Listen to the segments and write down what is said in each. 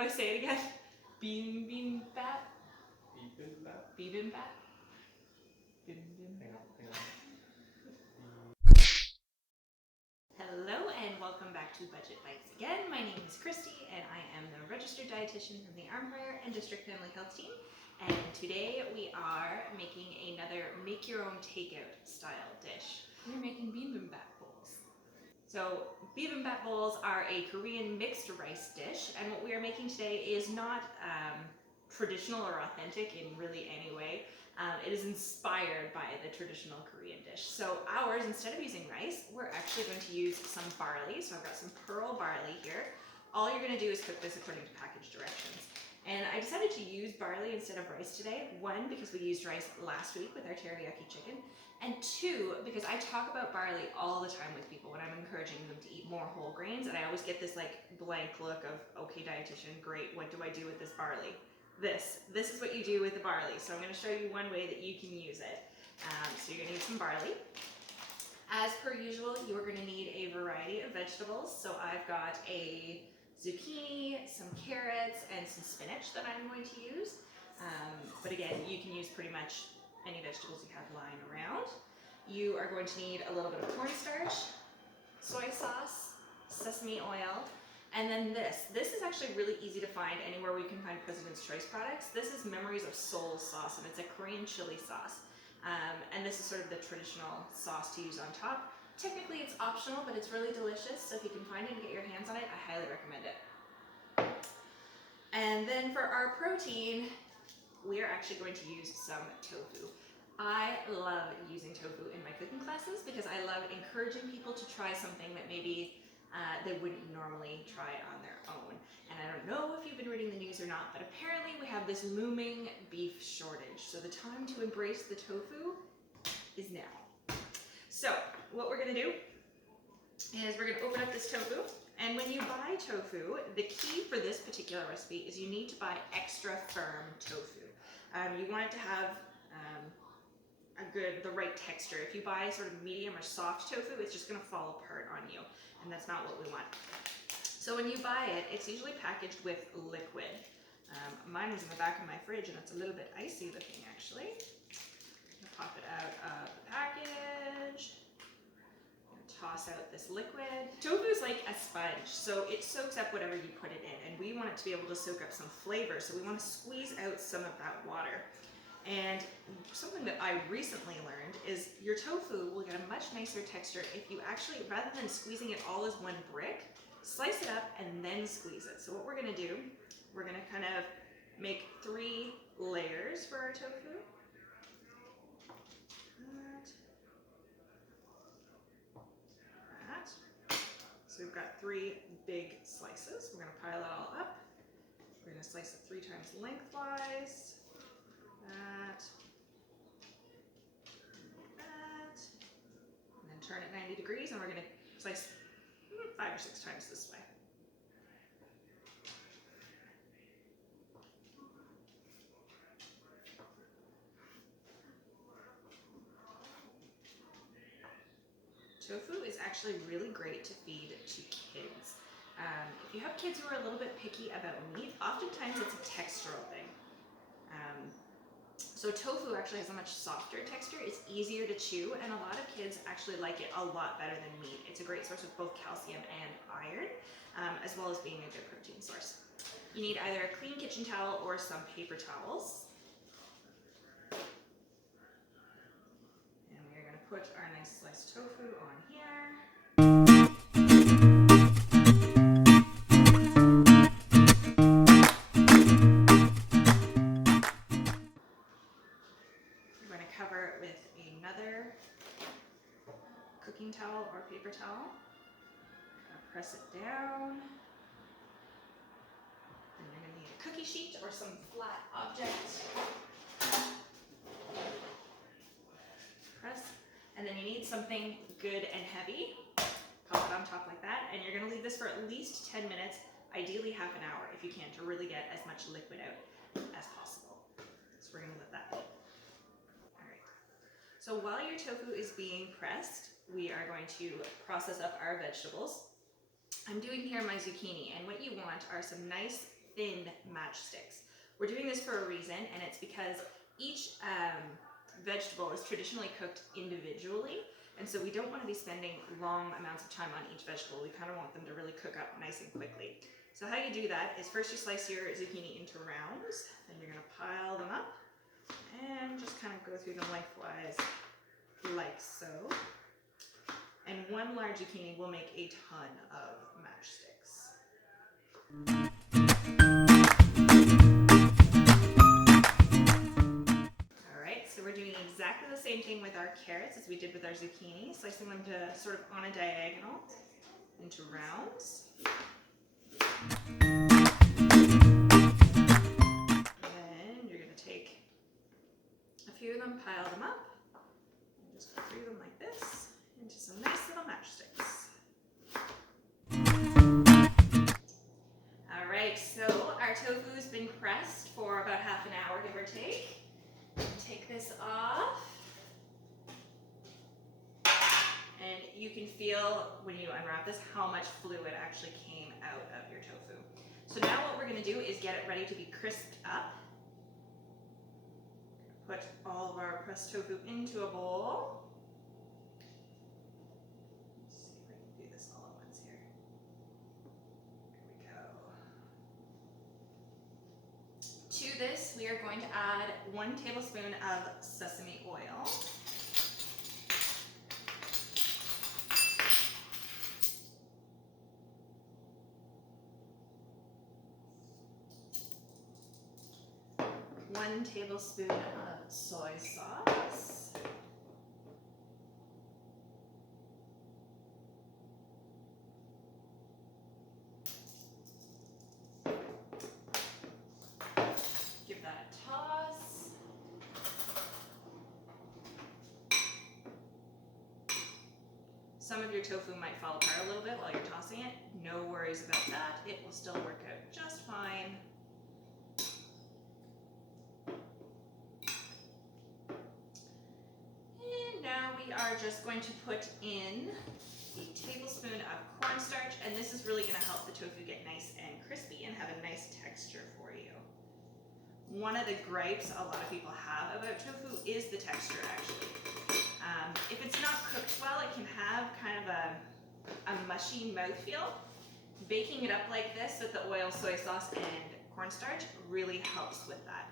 I say it again? Bibimbap? Bibimbap? Bibimbap? Hang on. Hello and welcome back to Budget Bites again. My name is Christy and I am the registered dietitian from the Armfire and District Family Health Team. And today we are making another make your own takeout style dish. We're making bibimbap bowls. So bibimbap bowls are a Korean mixed rice dish, and what we are making today is not traditional or authentic in really any way. It is inspired by the traditional Korean dish. So ours, instead of using rice, we're actually going to use some barley. So I've got some pearl barley here. All you're going to do is cook this according to package directions. And I decided to use barley instead of rice today. One, because we used rice last week with our teriyaki chicken. And two, because I talk about barley all the time with people when I'm encouraging them to eat more whole grains. And I always get this like blank look of, okay, dietitian, great, what do I do with this barley? This is what you do with the barley. So I'm going to show you one way that you can use it. So you're going to need some barley. As per usual, you're going to need a variety of vegetables. So I've got a zucchini, some carrots, and some spinach that I'm going to use. But again, you can use pretty much any vegetables you have lying around. You are going to need a little bit of cornstarch, soy sauce, sesame oil, and then this is actually really easy to find anywhere where you can find President's Choice products. This is Memories of Soul sauce, and it's a Korean chili sauce. And this is sort of the traditional sauce to use on top. Technically it's optional, but it's really delicious, so if you can find it and get your hands on it, I highly recommend it. And then for our protein, we are actually going to use some tofu. I love using tofu in my cooking classes because I love encouraging people to try something that maybe they wouldn't normally try on their own. And I don't know if you've been reading the news or not, but apparently we have this looming beef shortage. So the time to embrace the tofu is now. So what we're gonna do is we're gonna open up this tofu. And when you buy tofu, the key for this particular recipe is you need to buy extra firm tofu. You want it to have the right texture. If you buy sort of medium or soft tofu, it's just gonna fall apart on you, and that's not what we want. So when you buy it, it's usually packaged with liquid. Mine was in the back of my fridge, and it's a little bit icy looking actually. I'm gonna pop it out of the package. Toss out this liquid. Tofu is like a sponge, so it soaks up whatever you put it in, and we want it to be able to soak up some flavor, so we want to squeeze out some of that water. And something that I recently learned is your tofu will get a much nicer texture if you actually, rather than squeezing it all as one brick, slice it up and then squeeze it. So what we're going to do, we're going to kind of make 3 layers for our tofu. So we've got 3 big slices. We're going to pile it all up. We're going to slice it 3 times lengthwise. That. And then turn it 90 degrees, and we're going to slice 5 or 6 times this way. Tofu is actually really great to feed to kids. If you have kids who are a little bit picky about meat, oftentimes it's a textural thing. So tofu actually has a much softer texture. It's easier to chew, and a lot of kids actually like it a lot better than meat. It's a great source of both calcium and iron, as well as being a good protein source. You need either a clean kitchen towel or some paper towels. And we're going to put our nice sliced tofu on here. Cover it with another cooking towel or paper towel. Press it down. Then you're going to need a cookie sheet or some flat object. Press. And then you need something good and heavy. Pop it on top like that. And you're going to leave this for at least 10 minutes, ideally half an hour if you can, to really get as much liquid out as possible. So we're going to let that be. So while your tofu is being pressed, we are going to process up our vegetables. I'm doing here my zucchini, and what you want are some nice thin matchsticks. We're doing this for a reason, and it's because each vegetable is traditionally cooked individually, and so we don't want to be spending long amounts of time on each vegetable. We kind of want them to really cook up nice and quickly. So how you do that is first you slice your zucchini into rounds, then you're going to pile them up and just kind of go through them lengthwise like so. And one large zucchini will make a ton of matchsticks. Alright, so we're doing exactly the same thing with our carrots as we did with our zucchini, slicing them to sort of on a diagonal into rounds. Then you're going to take a few of them, pile them up, and just go through them like this into some nice little matchsticks. Alright, so our tofu's been pressed for about half an hour, give or take. Take this off. And you can feel when you unwrap this how much fluid actually came out of your tofu. So now what we're going to do is get it ready to be crisped up. Put all of our pressed tofu into a bowl. Let's see if I can do this all at once here. There we go. To this, we are going to add 1 tablespoon of sesame oil. One tablespoon of soy sauce. Give that a toss. Some of your tofu might fall apart a little bit while you're tossing it. No worries about that. It will still work out just fine. We are just going to put in a tablespoon of cornstarch, and this is really going to help the tofu get nice and crispy and have a nice texture for you. One of the gripes a lot of people have about tofu is the texture, actually. If it's not cooked well, it can have kind of a mushy mouthfeel. Baking it up like this with the oil, soy sauce, and cornstarch really helps with that.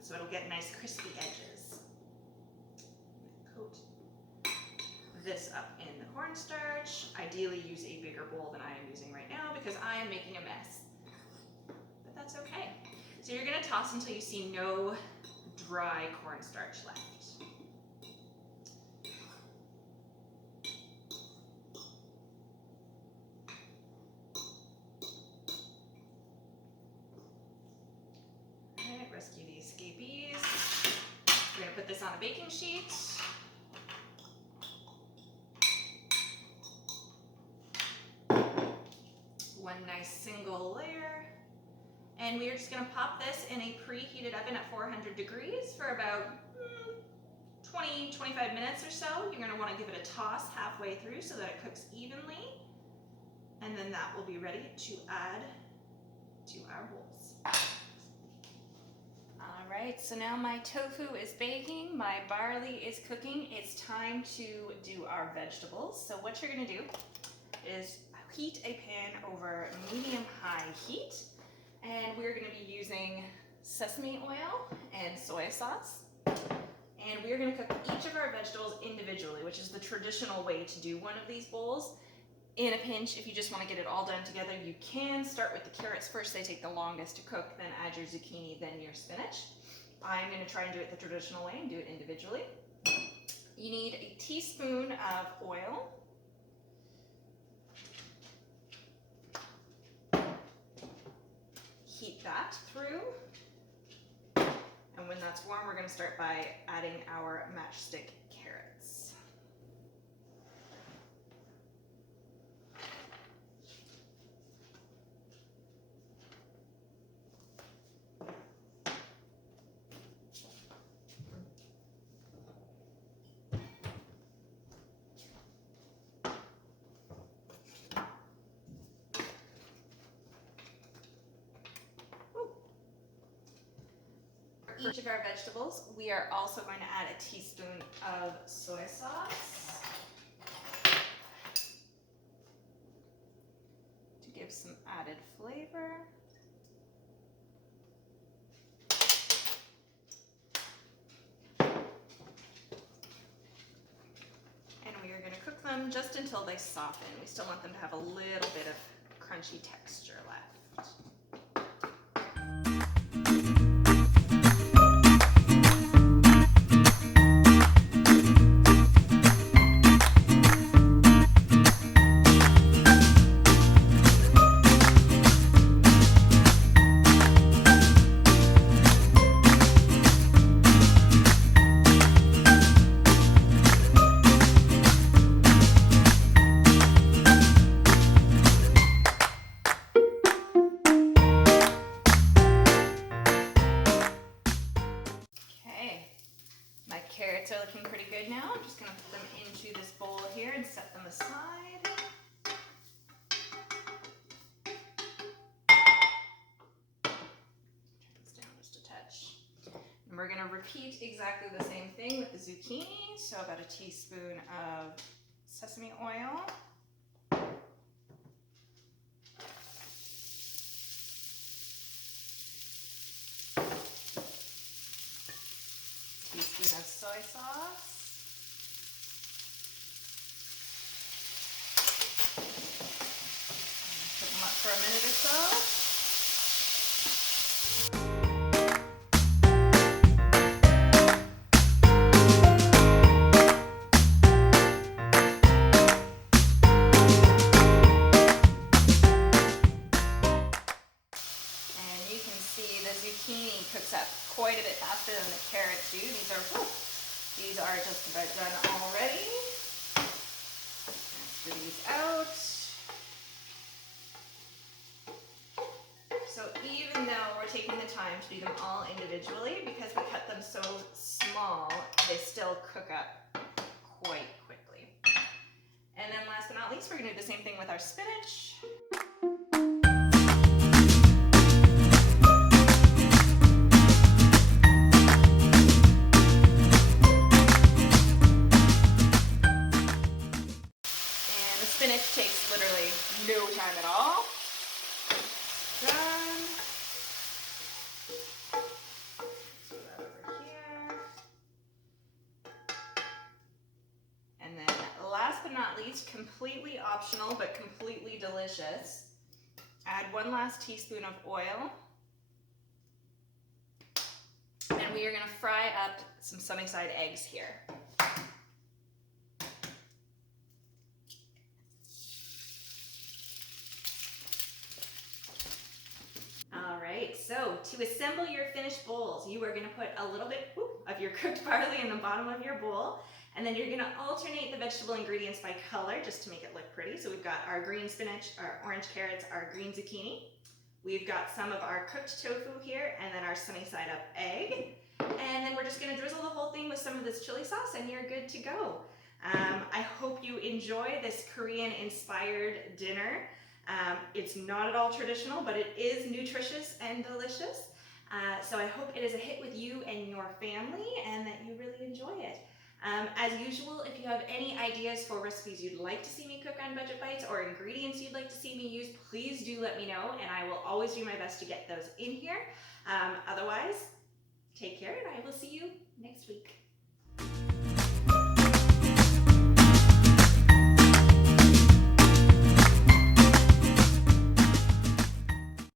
So it'll get nice crispy edges. Coat this up in the cornstarch. Ideally use a bigger bowl than I am using right now because I am making a mess. But that's okay. So you're going to toss until you see no dry cornstarch left. Alright, rescue the escapees. We're going to put this on a baking sheet. One nice single layer, and we are just going to pop this in a preheated oven at 400 degrees for about 20-25 minutes or so. You're going to want to give it a toss halfway through so that it cooks evenly, and then that will be ready to add to our bowls. Alright, so now my tofu is baking, my barley is cooking. It's time to do our vegetables. So what you're going to do is heat a pan over medium-high heat, and we're going to be using sesame oil and soy sauce, and we're going to cook each of our vegetables individually, which is the traditional way to do one of these bowls. In a pinch, if you just want to get it all done together, you can start with the carrots first. They take the longest to cook, then add your zucchini, then your spinach. I'm going to try and do it the traditional way and do it individually. You need a teaspoon of oil, heat that through, and when that's warm, we're going to start by adding our matchstick carrots. each of our vegetables, we are also going to add a teaspoon of soy sauce to give some added flavor. And we are going to cook them just until they soften. We still want them to have a little bit of crunchy texture left. Carrots are looking pretty good now. I'm just going to put them into this bowl here and set them aside. Turn this down just a touch. And we're going to repeat exactly the same thing with the zucchini. So about a teaspoon of sesame oil. Teaspoon of soy sauce. Put them up for a minute or so. And you can see the zucchini cooks up quite a bit faster than the carrots do. These are just about done already. Transfer these out. So even though we're taking the time to do them all individually, because we cut them so small, they still cook up quite quickly. And then last but not least, we're going to do the same thing with our spinach. Spinach takes literally no time at all. Done. Throw that over here. And then last but not least, completely optional but completely delicious, add 1 last teaspoon of oil. And we are going to fry up some sunny-side eggs here. So to assemble your finished bowls, you are going to put a little bit of your cooked barley in the bottom of your bowl, and then you're going to alternate the vegetable ingredients by color just to make it look pretty. So we've got our green spinach, our orange carrots, our green zucchini. We've got some of our cooked tofu here, and then our sunny side up egg. And then we're just going to drizzle the whole thing with some of this chili sauce, and you're good to go. I hope you enjoy this Korean-inspired dinner. It's not at all traditional, but it is nutritious and delicious. So I hope it is a hit with you and your family and that you really enjoy it. As usual, if you have any ideas for recipes you'd like to see me cook on Budget Bites or ingredients you'd like to see me use, please do let me know, and I will always do my best to get those in here. Otherwise, take care, and I will see you next week.